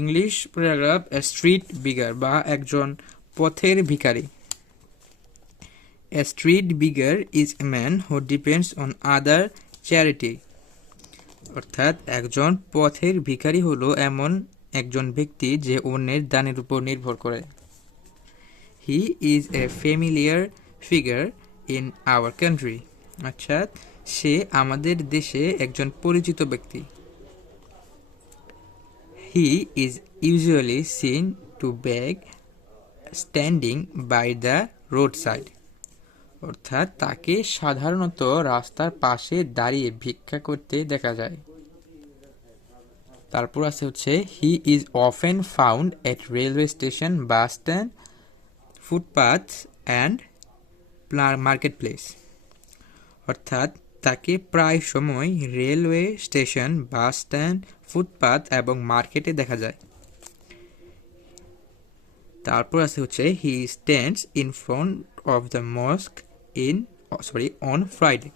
English paragraph, a street bigger বা একজন পথের ভিখারি। A street bigger is a man who depends on other charity. অর্থাৎ একজন পথের ভিখারি হলো এমন একজন ব্যক্তি যে অন্যের দানের উপর নির্ভর করে। He is a familiar figure in our country. অর্থাৎ সে আমাদের দেশে একজন পরিচিত ব্যক্তি। He is usually seen to beg standing by the road side. অর্থাৎ তাকে সাধারণত রাস্তার পাশে দাঁড়িয়ে ভিক্ষা করতে দেখা যায়। তারপর আছে হচ্ছে he is often found at railway station, bus stand, footpath and market place. অর্থাৎ তাকে প্রায় সময় railway station, bus stand, footpath এবং মার্কেটে দেখা যায়। তারপর আছে হচ্ছে হি stands in front of the mosque on Friday.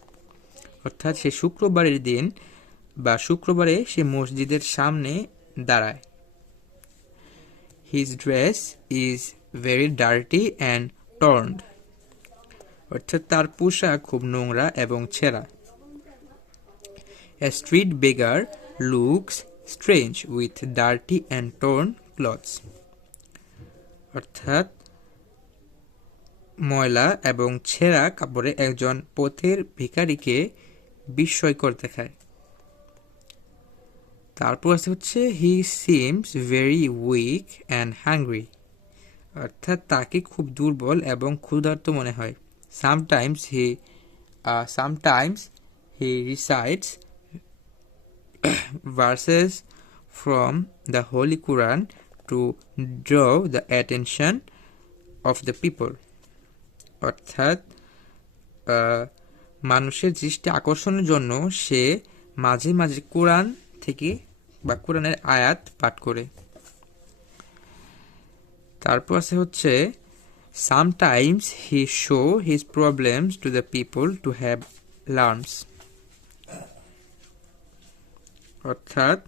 অর্থাৎ সে শুক্রবারের দিন বা শুক্রবারে সে মসজিদের সামনে দাঁড়ায়। His dress is very dirty and torned. অর্থাৎ তার পোশাক খুব নোংরা এবং ছেঁড়া। A street beggar looks strange with dirty and torn clothes. অর্থাৎ ময়লা এবং ছেঁড়া কাপড়ে একজন পথের ভিখারিকে বিস্ময়কর দেখায়। তারপর আছে হচ্ছে he seems very weak and hungry. অর্থাৎ তাকে খুব দুর্বল এবং ক্ষুধার্ত মনে হয়। Sometimes he recites verses from the Holy Quran to draw the attention of the people. অর্থাৎ মানুষের দৃষ্টি আকর্ষণের জন্য সে মাঝে মাঝে কোরআন থেকে বা কোরআনের আয়াত পাঠ করে। তারপর আছে হচ্ছে sometimes he show his problems to the people to have alarms. অর্থাৎ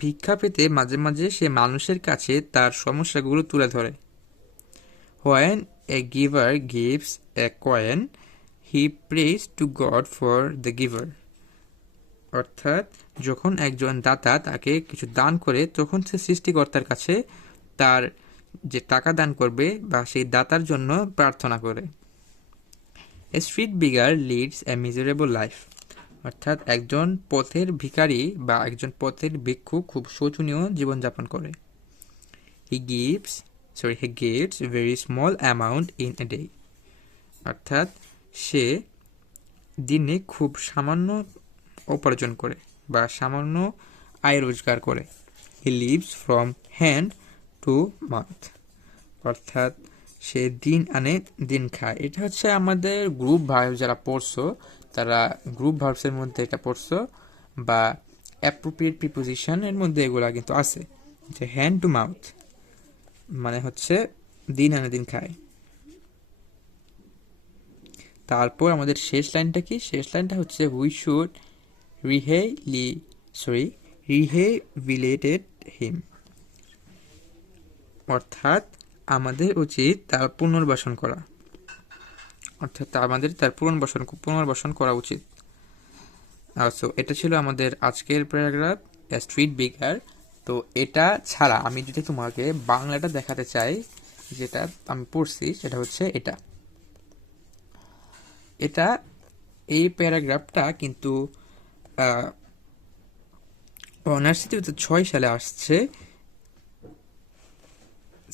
ভিক্ষা পেতে মাঝে মাঝে সে মানুষের কাছে তার সমস্যাগুলো তুলে ধরে। When a giver gives a coin, he prays to God for the giver. অর্থাৎ যখন একজন দাতা তাকে কিছু দান করে তখন সে সৃষ্টিকর্তার কাছে তার যে টাকা দান করবে বা সেই দাতার জন্য প্রার্থনা করে। A street beggar leads a miserable life. অর্থাৎ একজন পথের ভিখারি বা একজন পথের ভিক্ষু খুব শোচনীয় জীবনযাপন করে। He gives very small amount in a day. অর্থাৎ সে দিনে খুব সামান্য উপার্জন করে বা সামান্য আয় রোজগার করে। He lives from hand to mouth. অর্থাৎ সে দিন আনে দিন খায়। এটা হচ্ছে আমাদের গ্রুপ ভার্ব যারা পড়ছো তারা গ্রুপ ভার্বসের মধ্যে এটা পড়ছো বা অ্যাপ্রোপ্রিয়েট প্রিপোজিশন এর মধ্যে এগুলা কিন্তু আছে। যে হ্যান্ড টু মাউথ মানে হচ্ছে দিন আনে দিন খায়। তারপর আমাদের শেষ লাইনটা কি? শেষ লাইনটা হচ্ছে উই শুড রিহেবিলিটেট হিম। অর্থাৎ আমাদের উচিত তার পুনর্বাসন করা। অর্থাৎ আমাদের তার পুনর্বাসন করা উচিত। সো এটা ছিল আমাদের আজকের প্যারাগ্রাফ এ স্ট্রিট বিগার। তো এটা ছাড়া আমি যদি তোমাকে বাংলাটা দেখাতে চাই যেটা আমি পড়ছি সেটা হচ্ছে এটা এই প্যারাগ্রাফটা কিন্তু অনার্স 6 সালে আসছে।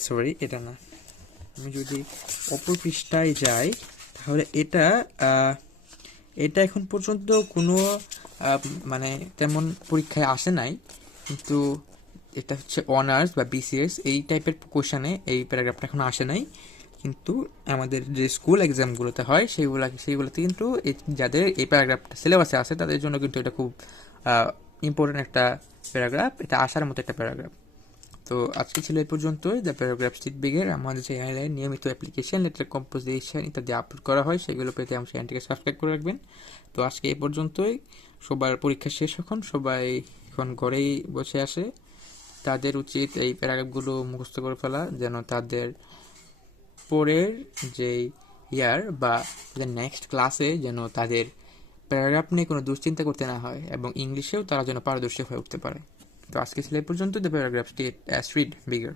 সরি এটা না, আমি যদি অপর পৃষ্ঠায় যাই তাহলে এটা এখন পর্যন্ত কোনো মানে তেমন পরীক্ষায় আসে নাই, কিন্তু এটা হচ্ছে অনার্স বা বিসিএস এই টাইপের কোশ্চেনে এই প্যারাগ্রাফটা এখন আসে নাই। কিন্তু আমাদের যে স্কুল এক্সামগুলোতে হয় সেইগুলোতে কিন্তু যাদের এই প্যারাগ্রাফটা সিলেবাসে আছে তাদের জন্য কিন্তু এটা খুব ইম্পর্টেন্ট একটা প্যারাগ্রাফ, এটা আসার মতো একটা প্যারাগ্রাফ। তো আজকে ছিল এই পর্যন্তই। দ্য প্যারাগ্রাফ স্ট্রিট বিগার আমাদের চ্যানেলে নিয়মিত অ্যাপ্লিকেশন, লেটার কম্পোজিশন ইত্যাদি আপলোড করা হয়, সেগুলো পেতে আমার চ্যানেলটিকে সাবস্ক্রাইব করে রাখবেন। তো আজকে এই পর্যন্তই। সবার পরীক্ষা শেষ, এখন সবাই এখন ঘরেই বসে আসে। তাদের উচিত এই প্যারাগ্রাফগুলো মুখস্থ করে ফেলা, যেন তাদের পরের যে ইয়ার বা নেক্সট ক্লাসে যেন তাদের প্যারাগ্রাফ নিয়ে কোনো দুশ্চিন্তা করতে না হয়, এবং ইংলিশেও তারা যেন পারদর্শী হয়ে উঠতে পারে। তো আজকে ছিল এই পর্যন্ত। The paragraph state as read bigger.